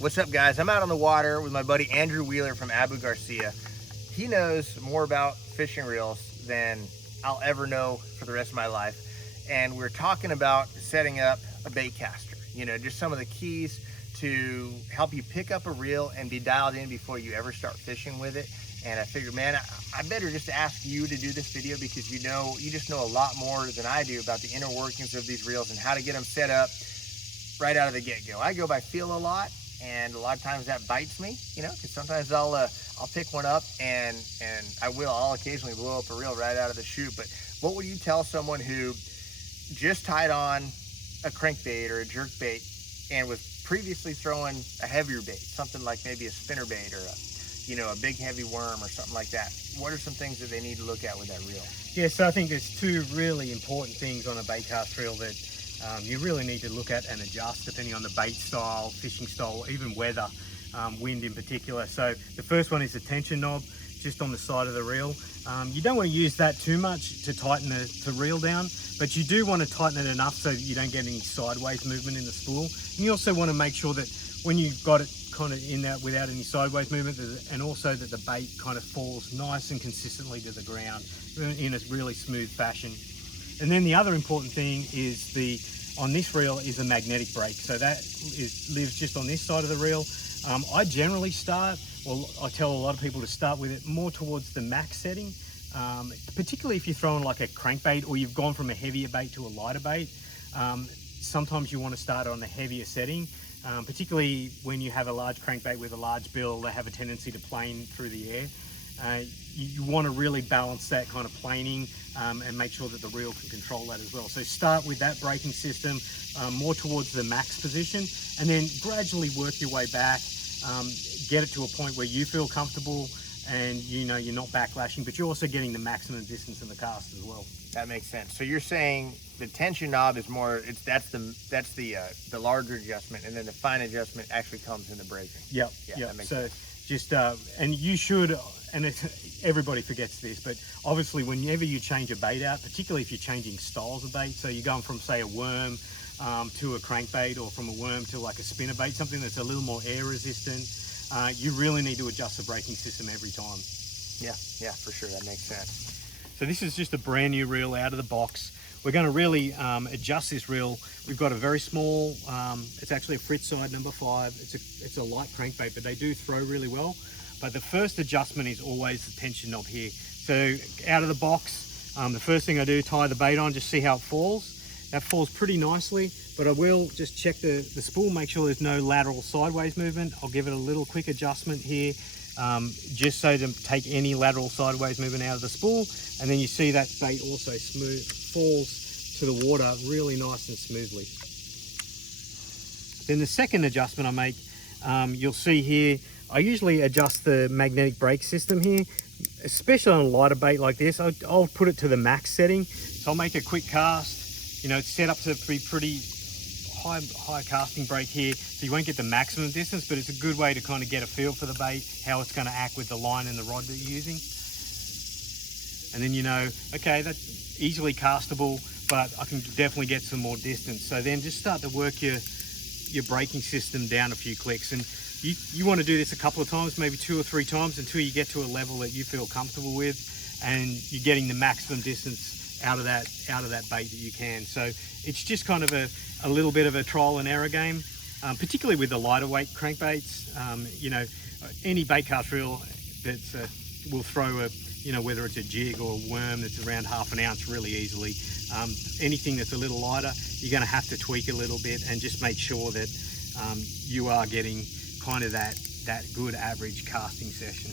What's up, guys? I'm out on the water with my buddy Andrew Wheeler from Abu Garcia. He knows more about fishing reels than I'll ever know for the rest of my life. And we're talking about setting up a bait caster. You know, just some of the keys to help you pick up a reel and be dialed in before you ever start fishing with it. And I figured, man, I better just ask you to do this video because you just know a lot more than I do about the inner workings of these reels and how to get them set up right out of the get-go. I go by feel a lot, and a lot of times that bites me, you know, because sometimes I'll pick one up and I'll occasionally blow up a reel right out of the chute. But what would you tell someone who just tied on a crankbait or a jerk bait and was previously throwing a heavier bait, something like maybe a spinner bait or a big heavy worm or something like that? What are some things that they need to look at with that reel? Yeah, so I think there's two really important things on a bait cast reel that you really need to look at and adjust depending on the bait style, fishing style, even weather, wind in particular. So the first one is the tension knob just on the side of the reel. You don't want to use that too much to tighten the reel down, but you do want to tighten it enough so that you don't get any sideways movement in the spool. And you also want to make sure that when you've got it kind of in that without any sideways movement, and also that the bait kind of falls nice and consistently to the ground in a really smooth fashion. And then the other important thing is on this reel is a magnetic brake. So that lives just on this side of the reel. I generally start, well, I tell a lot of people to start with it more towards the max setting, particularly if you're throwing like a crankbait or you've gone from a heavier bait to a lighter bait. Sometimes you want to start on a heavier setting, particularly when you have a large crankbait with a large bill. They have a tendency to plane through the air. You want to really balance that kind of planing and make sure that the reel can control that as well. So start with that braking system more towards the max position, and then gradually work your way back, get it to a point where you feel comfortable and you're not backlashing, but you're also getting the maximum distance in the cast as well. That makes sense. So you're saying the tension knob is more, that's the larger adjustment, and then the fine adjustment actually comes in the braking. Yep. Yeah, that makes so sense. Just and you should, and everybody forgets this, but obviously whenever you change a bait out, particularly if you're changing styles of bait, so you're going from say a worm to a crankbait, or from a worm to like a spinner bait, something that's a little more air resistant, you really need to adjust the braking system every time. Yeah, for sure, that makes sense. So this is just a brand new reel out of the box. We're going to really adjust this reel. We've got a very small, it's actually a Fritz side number 5. It's a light crankbait, but they do throw really well. But the first adjustment is always the tension knob here. So out of the box, the first thing I do, tie the bait on, just see how it falls. That falls pretty nicely, but I will just check the spool, make sure there's no lateral sideways movement. I'll give it a little quick adjustment here, just so to take any lateral sideways movement out of the spool. And then you see that bait also falls to the water really nice and smoothly. Then the second adjustment I make, you'll see here, I usually adjust the magnetic brake system here, especially on a lighter bait like this. I'll put it to the max setting. So I'll make a quick cast. It's set up to be pretty high casting brake here, so you won't get the maximum distance, but it's a good way to kind of get a feel for the bait, how it's going to act with the line and the rod that you're using. And then okay, that's easily castable, but I can definitely get some more distance. So then just start to work your braking system down a few clicks, and you want to do this a couple of times, maybe 2 or 3 times, until you get to a level that you feel comfortable with and you're getting the maximum distance out of that bait that you can. So it's just kind of a little bit of a trial and error game, particularly with the lighter weight crankbaits. Any bait cast reel that will throw whether it's a jig or a worm that's around ½ an ounce really easily. Anything that's a little lighter, you're going to have to tweak a little bit and just make sure that you are getting kind of that good average casting session.